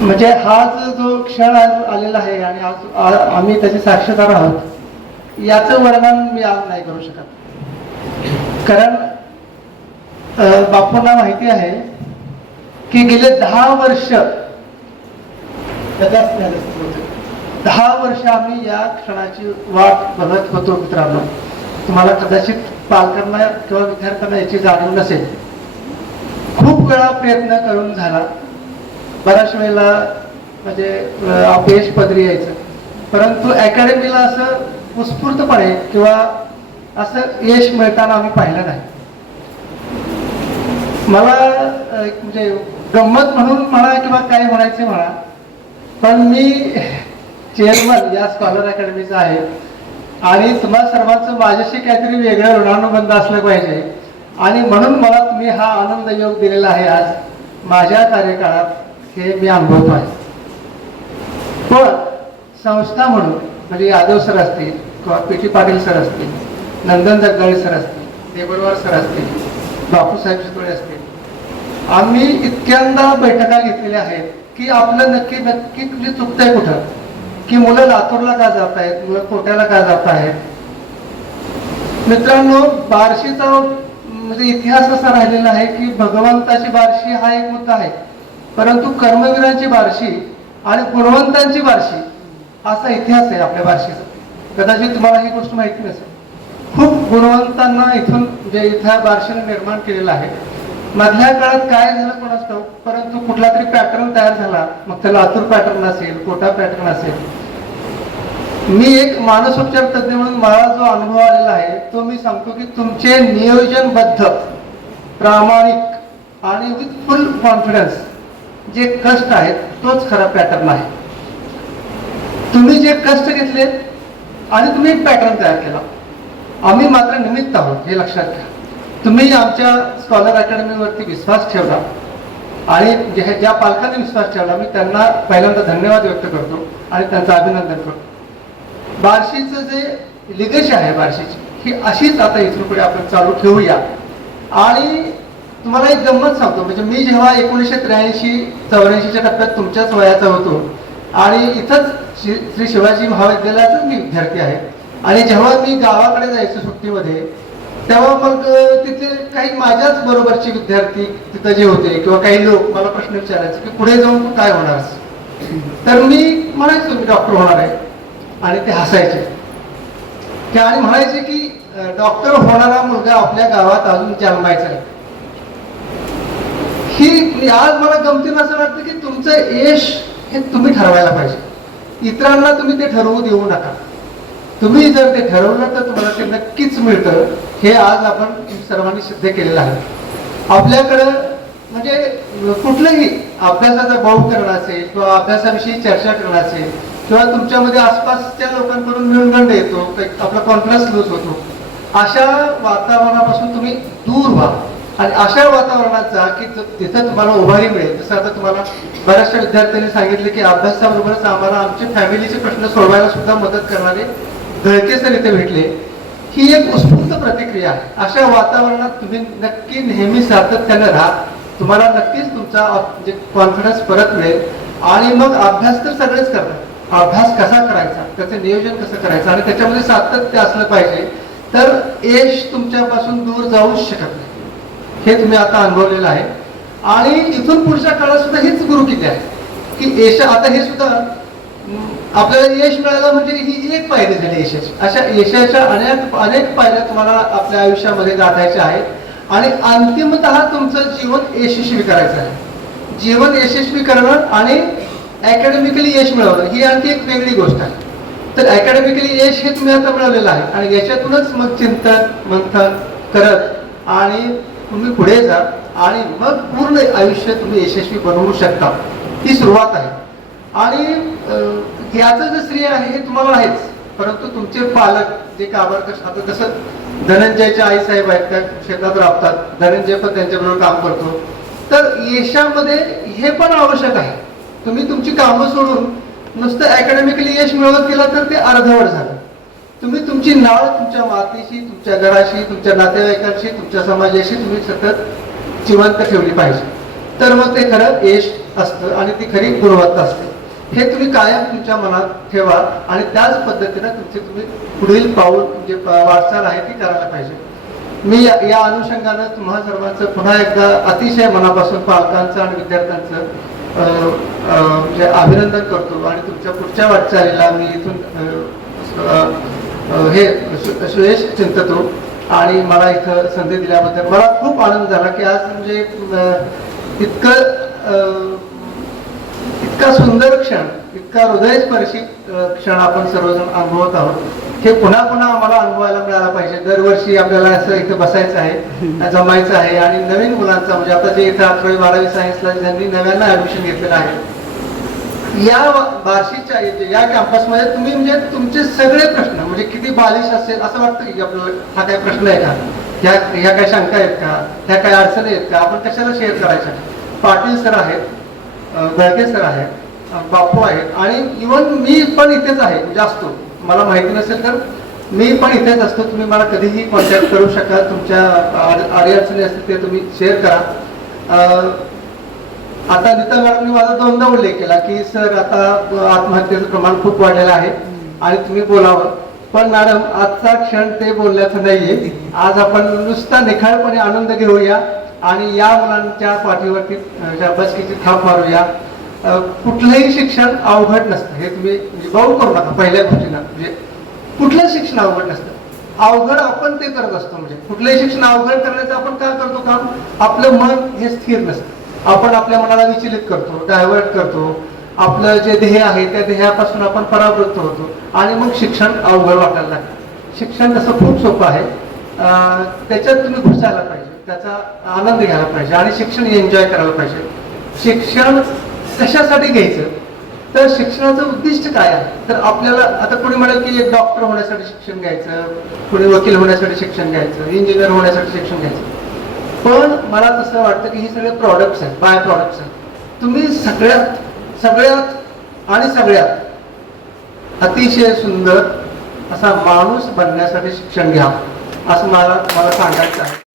म्हणजे हा जो क्षण आज आलेला आहे आणि आज आम्ही त्याचे साक्षीदार आहोत याचं वर्णन मी आज नाही करू शकत. कारण बापूंना माहिती आहे की गेले दहा वर्ष त्याच्याच दहा वर्ष आम्ही या क्षणाची वाट बघत होतो मित्रांनो. तुम्हाला कदाचित पालकांना किंवा विद्यार्थ्यांना याची जाणीव नसेल. खूप वेळा प्रयत्न करून झाला. बऱ्याच वेळेला म्हणजे अपयश पदरी यायचं. परंतु अकॅडमीला असं उत्स्फूर्तपणे किंवा असं यश मिळताना आम्ही पाहिलं नाही. मला एक म्हणजे गंमत म्हणून म्हणा किंवा काय म्हणायचे म्हणा पण मी चेअरमन या स्कॉलर अकॅडमीचा आहे. आणि तुम्हा सर्वांचं माझ्याशी काहीतरी वेगळं ऋणानुबंध असलं पाहिजे. आणि म्हणून मला तुम्ही हा आनंद योग दिलेला आहे आज. माझ्या कार्यकाळात हे मी अनुभवतो आहे. पण संस्था म्हणून म्हणजे यादव सर असतील किंवा पी. टी. पाटील सर असतील नंदन जगदाळे सर असतील देवरवार सर असतील बापूसाहेब चितोळे असतील आम्ही इतक्यांदा बैठका घेतलेल्या आहेत की आपलं नक्की नक्की म्हणजे चुकतंय कुठं? की मुलं लातूरला का जात आहेत मुलं कोट्याला का जात आहेत? मित्रांनो बार्शीचा म्हणजे इतिहास असा राहिलेला आहे की भगवंताची बार्शी हा एक मुद्दा आहे. परंतु कर्मवीरांची बार्शी आणि गुणवंतांची बार्शी असा इतिहास आहे आपल्या बारशीचा. कदाचित तुम्हाला ही गोष्ट माहिती नसेल. खूप गुणवंतांना इथून जे इथं बारशीने निर्माण केलेलं आहे. मधल्या काळात काय झालं कोणाच ठाऊक? परंतु कुठला तरी पॅटर्न तयार झाला. मग ते लातूर पॅटर्न असेल कोटा पॅटर्न असेल. मी एक मानसोपचार तज्ञ म्हणून मला जो अनुभव आलेला आहे तो मी सांगतो की तुमचे नियोजनबद्ध प्रामाणिक आणि विथ फुल कॉन्फिडन्स जे कष्ट आहेत तोच खरा पॅटर्न आहे. तुम्ही जे कष्ट घेतले आणि तुम्ही एक पॅटर्न तयार केला आम्ही मात्र निमित्त आहोत हे लक्षात घ्या. तुम्ही आमच्या स्कॉलर अकॅडमीवरती विश्वास ठेवला आणि ज्या ज्या पालकांनी विश्वास ठेवला मी त्यांना पहिल्यांदा धन्यवाद व्यक्त करतो आणि त्यांचं अभिनंदन करतो. बार्शीचं जे लिगेश आहे बार्शीची ही अशीच आता इथून पुढे आपण चालू ठेवूया. आणि तुम्हाला एक गंमत सांगतो. म्हणजे मी जेव्हा एकोणीसशे त्र्याऐंशी चौऱ्याऐंशीच्या टप्प्यात तुमच्याच वयाचा होतो आणि इथंच श्री श्री शिवाजी महाविद्यालयातच मी विद्यार्थी आहे. आणि जेव्हा मी गावाकडे जायचो सुट्टीमध्ये तेव्हा मग तिथे काही माझ्याच बरोबरचे विद्यार्थी तिथं जे होते किंवा काही लोक मला प्रश्न विचारायचे की पुढे जाऊन तू काय होणार? तर मी म्हणायचो मी डॉक्टर होणार आहे. आणि ते हसायचे. ते आणि म्हणायचे की डॉक्टर होणारा मुलगा आपल्या गावात अजून जन्मायचा आहे. ही आज मला गमतीनं असं वाटतं की तुमचं यश हे तुम्ही ठरवायला पाहिजे. इतरांना तुम्ही ते ठरवू देऊ नका. तुम्ही जर ते ठरवलं तर तुम्हाला ते नक्कीच मिळतं. हे आज आपण सर्वांनी सिद्ध केलेलं आहे. आपल्याकडं म्हणजे कुठलंही अभ्यासाचा भाऊ करणं असेल किंवा अभ्यासाविषयी चर्चा करणं असेल किंवा तुमच्यामध्ये आसपासच्या लोकांकडून मिळून येतो आपला कॉन्फिडन्स लूज होतो अशा वातावरणापासून तुम्ही दूर व्हा. आणि अशा वातावरणात जा की तिथं तुम्हाला उभारी मिळेल. जसं आता तुम्हाला बऱ्याचशा विद्यार्थ्यांनी सांगितले की अभ्यासाबरोबरच आम्हाला आमचे फॅमिलीचे प्रश्न सोडवायला सुद्धा मदत करणारे धडके सर इथे भेटले. ही एक उत्स्फूर्त प्रतिक्रिया आहे. अशा वातावरणात तुम्ही नक्की नेहमी सातत्याने राहा. तुम्हाला नक्कीच तुमचा म्हणजे कॉन्फिडन्स परत मिळेल. आणि मग अभ्यास तर सगळेच करतात. अभ्यास कसा करायचा? त्याचं नियोजन कसं करायचं? आणि त्याच्यामध्ये सातत्य असलं पाहिजे. तर यश तुमच्यापासून दूर जाऊच शकत नाही. हे तुम्ही आता अनुभवलेलं आहे. आणि इथून पुढच्या काळात सुद्धा हीच गुरुकिती आहे की यश आता हे सुद्धा आपल्याला यश मिळालं म्हणजे ही एक पायरी झाली यशाची. अशा यशाच्या अनेक अनेक पायऱ्या तुम्हाला आपल्या आयुष्यामध्ये गाठायच्या आहेत. आणि अंतिमतः तुमचं जीवन यशस्वी करायचं आहे. जीवन यशस्वी करणं आणि अकॅडमिकली यश मिळवणं ही आणखी एक वेगळी गोष्ट आहे. तर अकॅडमिकली यश हे तुम्ही आता मिळवलेलं आहे. आणि याच्यातूनच मग चिंतन मंथन करत आणि तुम्ही पुढे जा आणि मग पूर्ण आयुष्य तुम्ही यशस्वी बनवू शकता. ही सुरुवात आहे. आणि याचं जे श्रेय आहे हे तुम्हाला आहेच परंतु तुमचे पालक जे काबार आता कसं धनंजयच्या आई साहेब आहेत त्या शेतात राबतात. धनंजय पण त्यांच्याबरोबर काम करतो. तर यशामध्ये हे पण आवश्यक आहे. तुम्ही तुमची कामं सोडून नुसतं अकॅडमिकली यश मिळवत गेला तर ते अर्धवट झालं. तुम्ही तुमची नाळ तुमच्या मातीशी तुमच्या घराशी तुमच्या नातेवाईकांशी तुमच्या समाजाशी तुम्ही सतत जिवंत ठेवली पाहिजे. तर मग ते खरं यश असतं आणि ती खरी गुणवत्ता असते. हे तुम्ही कायम तुमच्या मनात ठेवा आणि त्याच पद्धतीनं तुमचे तुम्ही पुढील पाऊल जे वाटचाल आहे ती करायला पाहिजे. मी या या अनुषंगानं तुम्हा सर्वांचं पुन्हा एकदा अतिशय मनापासून पालकांचं आणि विद्यार्थ्यांचं म्हणजे अभिनंदन करतो आणि तुमच्या पुढच्या वाटचालीला मी इथून हे सु- सुयश चिंततो आणि मला इथं संधी दिल्याबद्दल मला खूप आनंद झाला की आज म्हणजे इतकं इतका सुंदर क्षण इतका हृदयस्पर्शी क्षण आपण सर्वजण अनुभवत आहोत. हे पुन्हा पुन्हा आम्हाला अनुभवायला मिळायला पाहिजे. दरवर्षी आपल्याला असं इथं बसायचं आहे जमायचं आहे आणि नवीन मुलांचा म्हणजे आता जे इथं अकरावी बारावी सायन्सला ज्यांनी नव्यानं ऍडमिशन घेतलेलं आहे या बार्शीच्या इथे- या कॅम्पसमध्ये तुम्ही म्हणजे तुमचे सगळे प्रश्न म्हणजे किती बालिश असेल असं वाटतं की आपल्याला हा काय प्रश्न आहे का? ह्या ह्या काय शंका आहेत का? ह्या काय अडचणी आहेत का? आपण कशाला शेअर करायच्या पाटील सर आहेत गळके सर आहेत बापू आहेत आणि इवन मी पण इथेच आहे म्हणजे असतो. मला माहिती नसेल तर मी पण इथेच असतो. तुम्ही मला कधीही कॉन्टॅक्ट करू शकाल. तुमच्या अड- अडीअडचणी असतील ते तुम्ही शेअर करा. आता नीता मॅडमने माझा दोनदा उल्लेख केला की सर आता आत्महत्येचं प्रमाण खूप वाढलेलं आहे आणि तुम्ही बोलावं. पण मॅडम आजचा क्षण ते बोलण्याचं नाहीये. आज आपण नुसता निखाळपणे आनंद घेऊया आणि या मुलांच्या पाठीवरती बसकीची थाप मारूया. कुठलंही शिक्षण अवघड नसतं. हे तुम्ही म्हणजे बाऊ करू नका पहिल्या गोष्टीनं म्हणजे कुठलं शिक्षण अवघड नसतं. अवघड आपण ते करत असतो. म्हणजे कुठलंही शिक्षण अवघड करण्याचं आपण काय करतो? काम आपलं मन हे स्थिर नसतं. आपण आपल्या मनाला विचलित करतो डायव्हर्ट करतो. आपलं जे ध्येय आहे त्या ध्येयापासून आपण परावृत्त होतो. आणि मग शिक्षण अवघड वाटायला लागतं. शिक्षण तसं खूप सोपं आहे त्याच्यात तुम्ही घुसायला पाहिजे. त्याचा आनंद घ्यायला पाहिजे आणि शिक्षण एन्जॉय करायला पाहिजे. शिक्षण कशासाठी घ्यायचं? तर शिक्षणाचं उद्दिष्ट काय आहे? तर आपल्याला आता कोणी म्हणाल की एक डॉक्टर होण्यासाठी शिक्षण घ्यायचं कोणी वकील होण्यासाठी शिक्षण घ्यायचं इंजिनियर होण्यासाठी शिक्षण घ्यायचं. पण मला तसं वाटतं की हे सगळे प्रॉडक्ट्स आहेत बाय प्रॉडक्ट्स आहेत. तुम्ही सगळ्यात सगळ्यात आणि सगळ्यात अतिशय सुंदर असा माणूस बनण्यासाठी शिक्षण घ्या असं मला मला सांगायचं आहे.